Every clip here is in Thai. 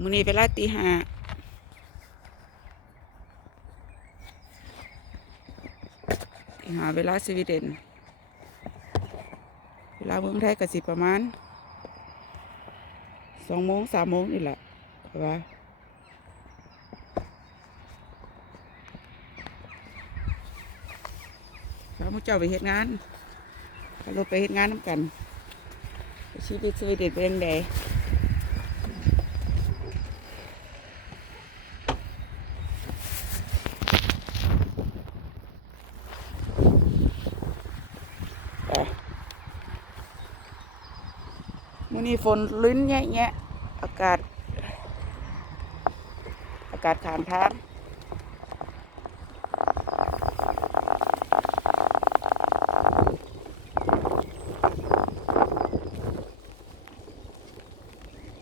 มื้อนี้เวลาตีห้าตีห้าเวลาสวีเดน เวลาเมืองไทยก็สิประมาณสองโมงสามโมงนี่แหละเพราะว่าพามุเจ้าไปเฮ็ดงานพารถไปเฮ็ดงานน้ำกันชีวิตสวีเดนเป็นยังไง นี้ฝนลุ้นแยะๆอากาศ อากาศขามทาน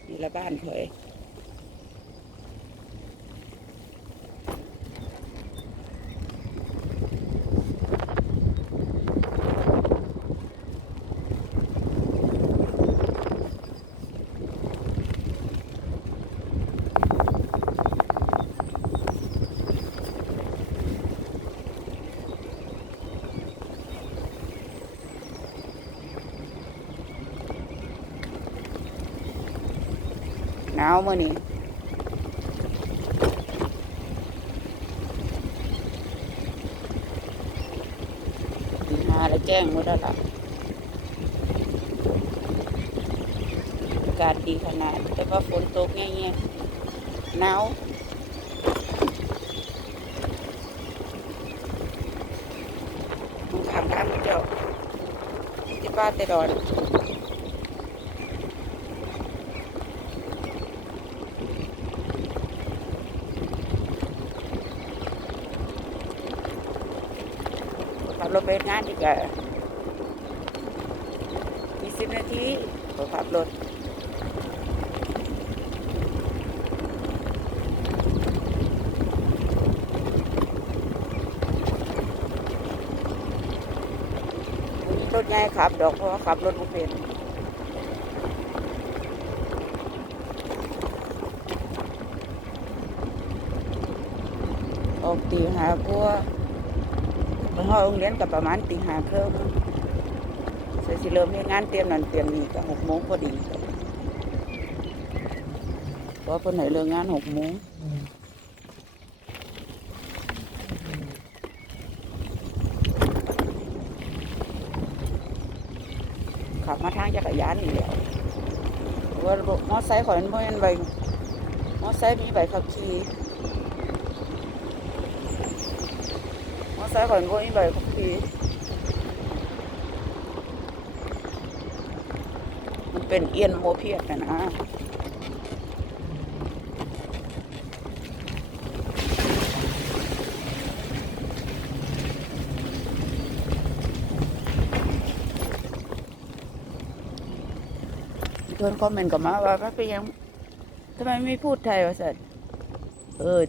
นี่ละบ้านเผยาวมื่อนี้ตีห้าแล้วแจ้งหมดแล้วล่ะอากาศดีขนาด แต่ว่าฝนตกแง่ๆหนาวมึงขับน้ำเจ้าที่ป้านแต่ดอน รถไปงานดีกว่าอีกสิบนาทีก็ขับรถรถใหญ่ขับ ดอกเพราะขับรถบุเป็นออกตีหากลัวา ไปห้อโรงเรียนกับประมาณตีห้าครึ่งเสร็จสิเริ่มเฮ็ดงานเตรียมนั่นเตรียมนี่ก็หกโมงพอดีเพราะเพิ่นให้เลิกงานหกโมงขับมาทางจักรยานนี่แล้วว่ามอไซค์ขอยมันบ่แม่นใบมอไซค์มีใบขับขี่ มอไซค์ข่อยมันบ่มีใบขับขี่มันเป็นเอียนโมเพียดนะนะมีคนคอมเมนต์กับมาว่าพระเป็นหยังทำไมไม่พูดไทยวะสัตเออ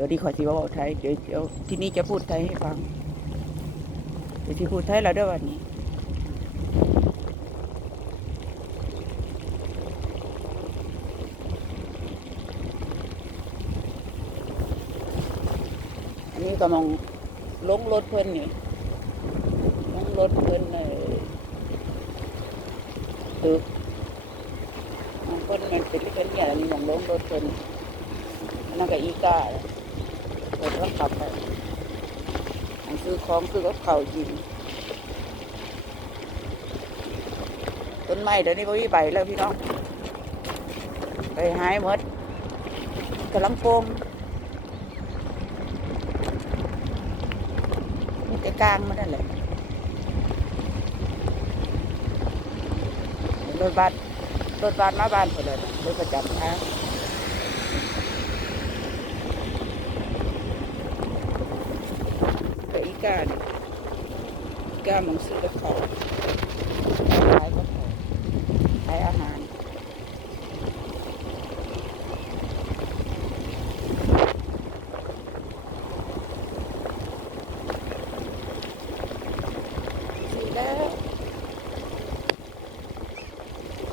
ดี๋ยวดีขอจีว่าไทยเดี๋ยวเดี๋ยวทีนี้จะพูดไทยให้ฟังเดี๋ยวที่พูดไทยแล้วด้วยวันนี้อันนี้ก็มองลงรถเพิ่นนี่ลงรถเพิ่นเลยตึกมองเพิ่นมันเป็นที่เป็นเนี่ยอันนี้มองลงรถเพิ่นอันนั้นก็อีกา ดรถขับไปอันซื้อของซื้อกับเขาวกินต้นไม้เดี๋ยวนี้บ่มีใบแล้วพี่น้องไปหายหมดกำลังโฟมมีแต่กลางมันนั่นแหละรถบัสรถบัสมาบ้านพอเลยรถประจำทาง แต่อีกาเนี่ยอีกาหมองซื้อกับเขาวขายกับเขาวขายอาหารสีแล้ว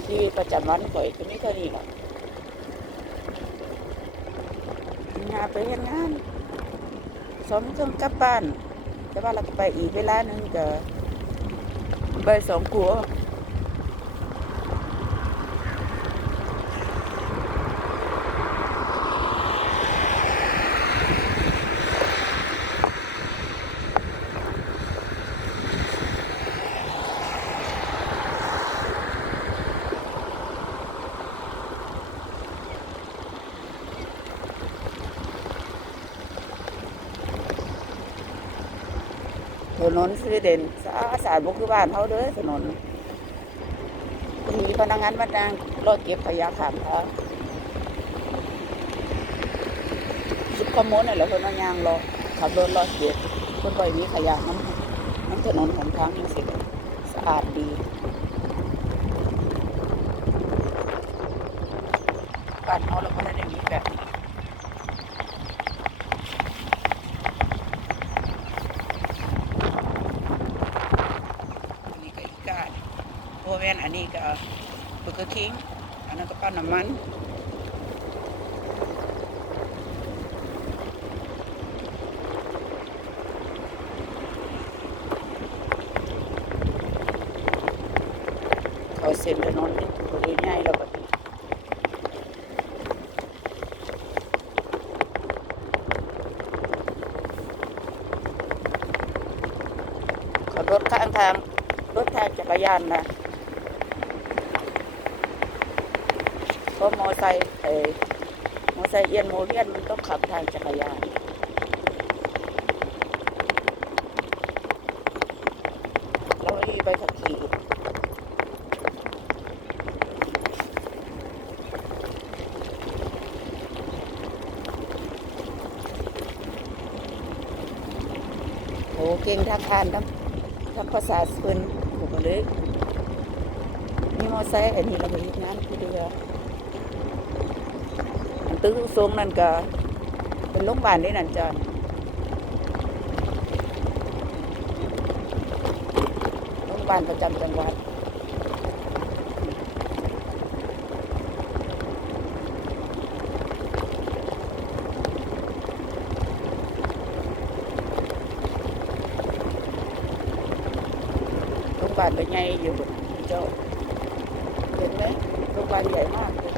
ชีวิตประจำวันข่อยก็ไม่เท่านี้หรอกหานไปเฮ็ดงานสองเครื่องกลับบ้าน แต่ว่าเราก็ไปอีกเวลาหนึ่งก็เบอร์สองกัว นนสวีเดนสะอาดสะอาดบุคือบ้านเขาเด้อถนนมีพนักงานมานั่งรถเก็บขยะขามเขาสุดขโมยนี่แหละคนเอายางรอขับรถรอเก็บเพิ่นบ่ให้มีขยะน้ำนํถนนหนทางจังสิสะอาดดีบ้านเฮาเราบ่ได้มีแบบนี้ อันนี้ก็อีกาด โอเวนอันนี้ก็เบอร์เกอร์คิงอันนั้นก็ปั๊มน้ำมันเขาเซ็นถนนนี่บริง่ายแล้วก็ดีขับรถข้างทางรถทางจักรยานนะเพราะมอ ไซค์เออมอไซค์เอียนโมเลียนมันต้องขับทางจักรยานเราไม่มีใบขับขี่โอ้เก่งทางคานทั้งทั้งภาษาสเปนผมก็เลยมีมอไซค์อันนี้เราไปเฮ็ดงานคือเดียว ตึกสูงนั่นก็เป็นโรงพยาบาลนี่นั่นจอนโรงพยาบาลประจำจังหวัดโรงพยาบาลเป็นไงอยู่เจ้าเห็นไหมโรงพยาบาลใหญ่มากเลย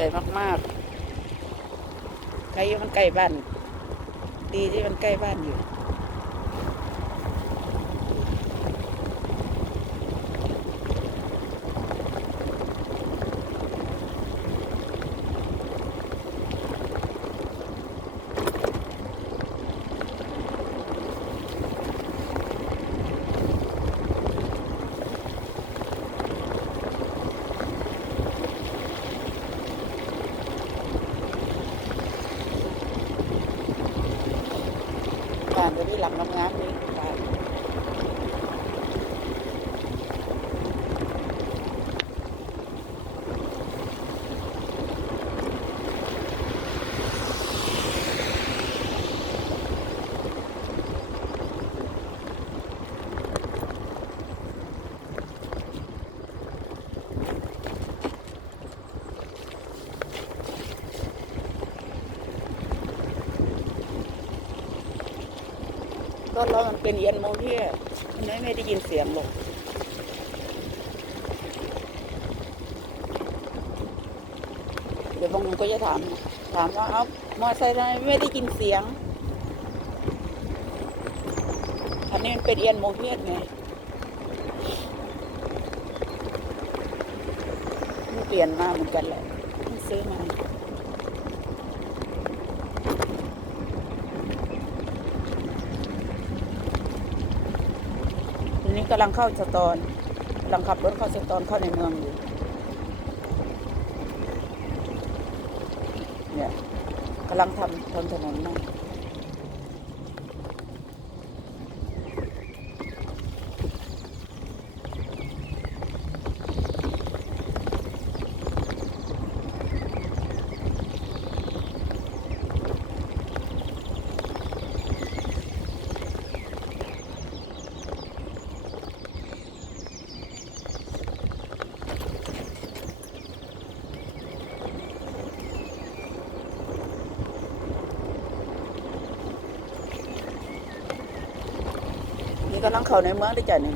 ใจมากๆใครอยู่มันใกล้บ้าน ดีที่มันใกล้บ้านอยู่ บ้านก็ที่หลังงามๆนี่บ้านก็ เป็นเอียนโมเทียมันไม่ไม่ได้ยินเสียงหรอกเดี๋ยวบางคนก็จะถาม ถามว่า เอ้ามอไซค์ทำไมไม่ได้ยินเสียง อันนี้มันเป็นเอียนโมเทียไงเปลี่ยนมาเหมือนกันแหละซื้อมา กำลังเข้าสตอนกำลังขับรถเข้าสตอนเข้าในเมืองอยู่เนี่ยกำลังทำทำถนนนะ เข้าในเมืองได้จ้ะนี่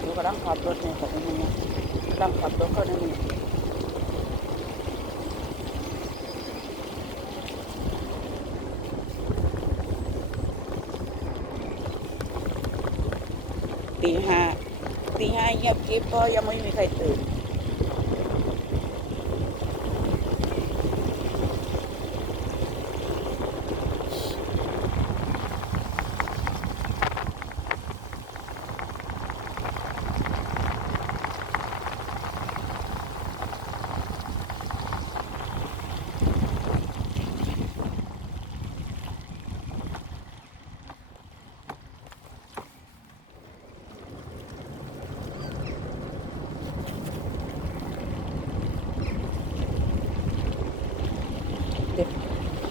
หนูกำลังขับรถเนี่ยเข้าไปในเมืองกำลังขับรถเข้าในเมืองตีห้าตีห้าเงียบกริบเพราะยังไม่มีใครตื่น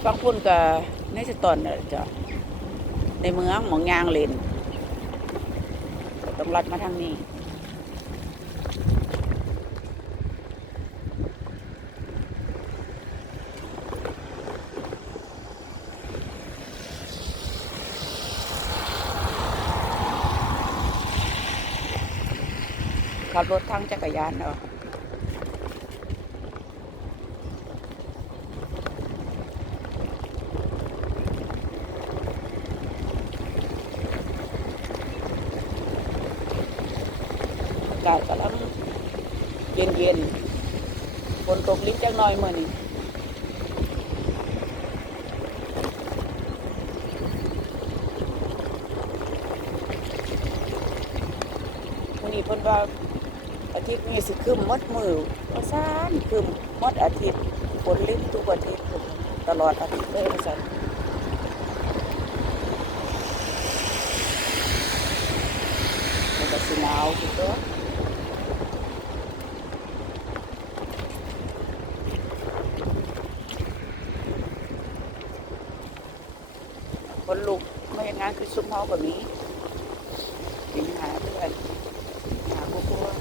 ฟัง พุ่นกับในสตอนน่ะจะในเมืองหมองยางเลนต้องลัดมาทางนี้ขับรถทางจักรยานเนาะ อากาศกำลังเย็นเย็นๆฝนตกลิ้นจักหน่ อนี้มื้อนี้เพิ่นว่าอาทิตย์นี้สิครึ้มมดมือว่าซ่านครึ้มมดอาทิตย์ฝนลิ้นทุกอาทิตย์ตลอดอาทิตย์เลยว่าซั่นมันก็สิหนาวอยู่ตัว คนลุก ไม่อย่างนั้นคือซุ่มเฮาแบบนี้กินหาเพื่อนหาพวกพวก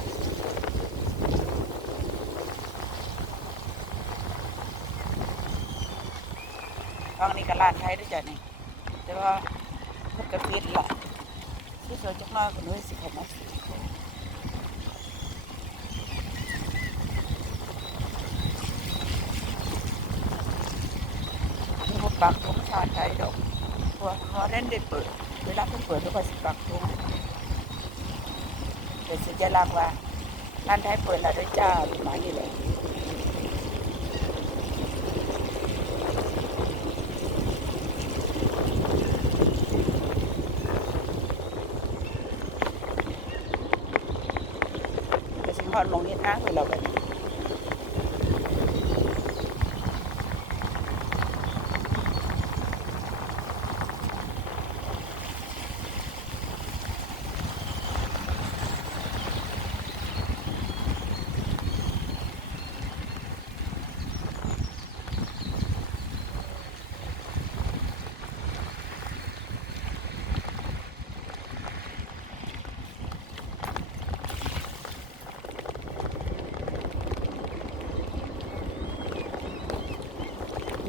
ฟังนี่ก็ร้านไทยด้วยจ้ะนี่แต่ว่าเพิ่นก็ปิดละที่เจอจักหน้อยคนนู้นสิเขามาสิมีพวกปักของชาติไทยดอก เพราะว่าเขาเล่นได้เปิดเวลาเพิ่นเปิดแล้วก็สิปักตรงเป็นสัญลักษณ์ว่าร้านไทยเปิดแล้วด้วยจ้าประมาณนี้เลยก็สิฮอดหมองเฮ็ดงานเพิ่นแล้วบั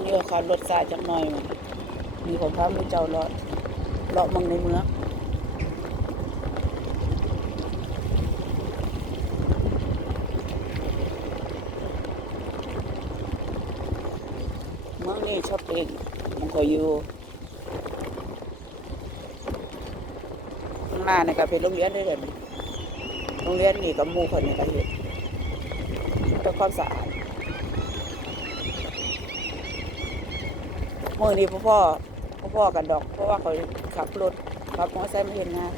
นี้นี่ก็ขับรถสายจักหน่อยมันมีคนพามือเจ้าเลาะเลาะเมืองในเมืองเมืองนี่ชอบเองมันก็อยู่ข้างหน้านี่ก็เป็นโรงเรียนด้วยเด่นโรงเรียนนี่กับมูคนนี่ก็เห็นทำความสะอาด มื่อนี้พ่อพ่อพ่อพ่อกันดอก เพราะว่าเขาขับรถขับมอเตอร์ไซค์มาเห็นงาน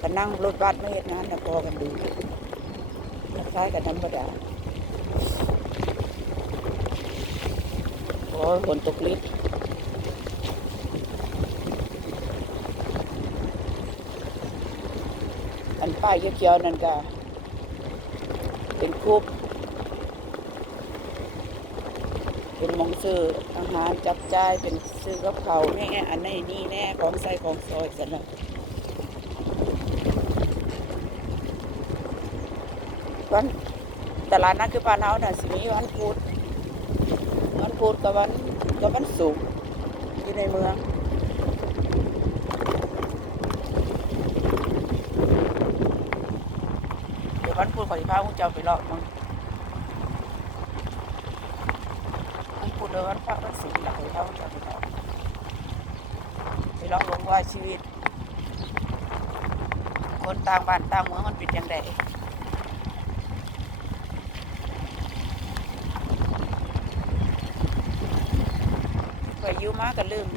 กันนั่งรถบัสมาเห็นงานแต่พอกันดูคล้ายกันธรรมดาโอ้ยฝนตกลิดอันป้ายเขียวๆนั่นก็เป็นคุบ เป็นห มองซื้ออาหารจับจ่ายเป็นซื้อกับเขาแน่อันนี้นี่แน่ของใส่ของซอยสนะวันตลาดนัดคือปานเฮาน่ะสิมีวันพุธวันพุธกับวันก็มันสูงอยู่ในเมืองเดี๋ยววันพุธขอสิพาคุณเจ้าไปเลาะมั้ง วันพุธเดี๋ยววันพระวันศุกร์หลังขาคุณเจ้าไปเลาะไปลองลงว่าชีวิต คนต่างบ้านต่างเมืองมันเป็นยังไงเคยอยู่มาก็ลืม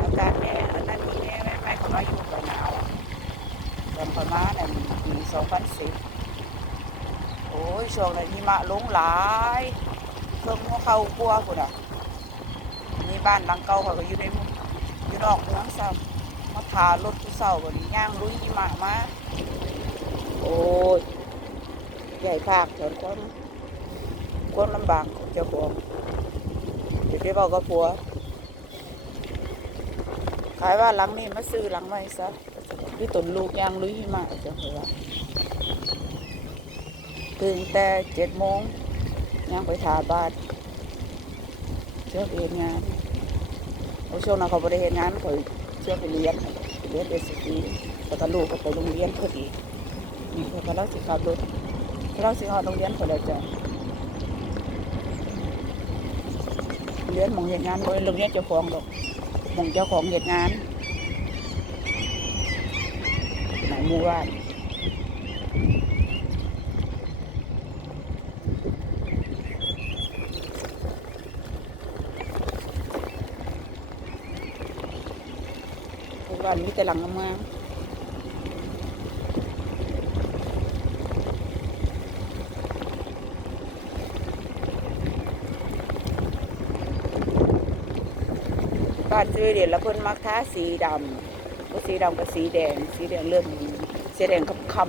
อากาศแน่อันนั้นนี่แน่ไม่ไม่ขามาอยู่กับหนาวตอนเขามาเนี่ยปีสองพันสิบโอ้ยช่วงนั้นหิมะลงหลาย เครื่งหัวเขากลัวพุ่นอะมีบ้านหลังเก่าเขาก็อยู่ในมืองอยู่นอกเมืองซ้ำมาพารถผู้เศร้าบ่นี้ย่างลุยหมะมาโอ้ยใหญ่ภาคถอนความความลำบากของเจ้าของเดี๋ยวได้บอกกับผัวขายว่าหลังนี้มาซื้อหลังใหม่ซะพี่ตนลูกย่างลุยหิมะเจ้าของตื่นแต่เจ็ดโมง ย่างไปถาบาทเจ้าเองงานโอ้ช่วงนั้นเขาบริเห็นงานเขาเชื่อไปเรียนเรียนเดสตีแล้วก็ลูกก็ไปโรงเรียนพอดีนี่เขาก็เล่าสิขับรถเล่าสิเขาโรงเรียนพอแล้วจ้ะเรียนมองเหตุงานโดยโรงเรียนเจ้าของดอกมองเจ้าของเหตุงานไหนมู่บ้าน หมู่บ้านมีแต่หลังเมืองบ้านซื้อเดี๋ยวล้วเพิ่นมักท้าสีดำก็สีดำกับสีแดง สีแดงเริ่มสีแดงคำคำ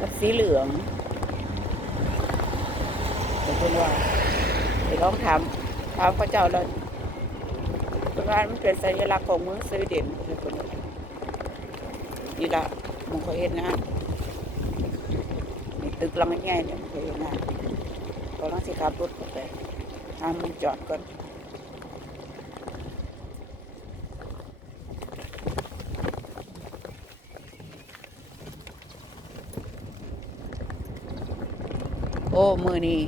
กับสีเหลืองแต่เพิ่นว่าเดี๋ยวลองถามถามพระเจ้าแล้ว ตรงนั้นมันเป็นสัญลักษณ์ของเมืองสวีเดนคือคนนี้นี่ละมงคยเห็นงานตึกหลังใหญ่เนี่ยมงคยเห็นงานกำลังสิขับรถไปหามึงจอดก่อนโอ้ มือนี้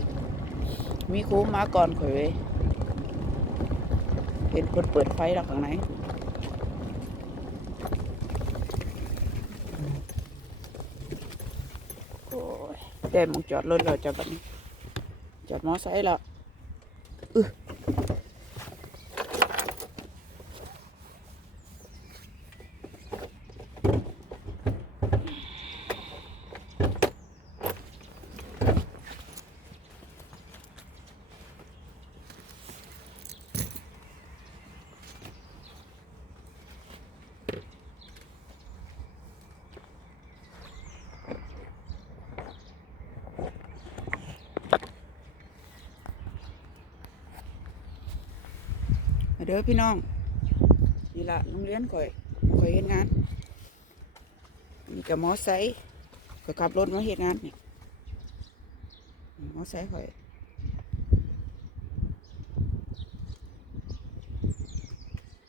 มีครูมาก่อนข่อยเว้ย เห็นคนเปิดไฟหรอกข้างในโอ้ยได้มองจอดรถแล้วจ้ะบัดนี้จอดมอไซค์แล้ว เด้อพี่น้องนี่ละโรงเรียนข่อยข่อยเฮ็ดงานนี่กับมอไซค์ข่อยขับรถมาเฮ็ดงานนี่มอไซค์ข่อย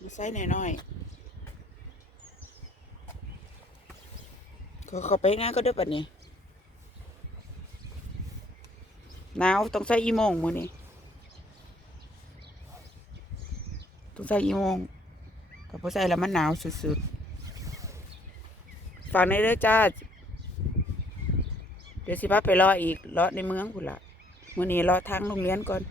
มอไซค์น้อยๆเขาเขาไปงานก็เด้อปัดนี้หนาวต้องใส่ยี่โมงมือนี้ ต้อง ใส่ยี่โมงถ้าพอใส่แล้วมันหนาวสุดๆฝากในเด้อจ้า เดี๋ยวสิพาไปรออีกรอในเมืองพุ่นละมื่อนี้รอทางโรงเรียนก่อน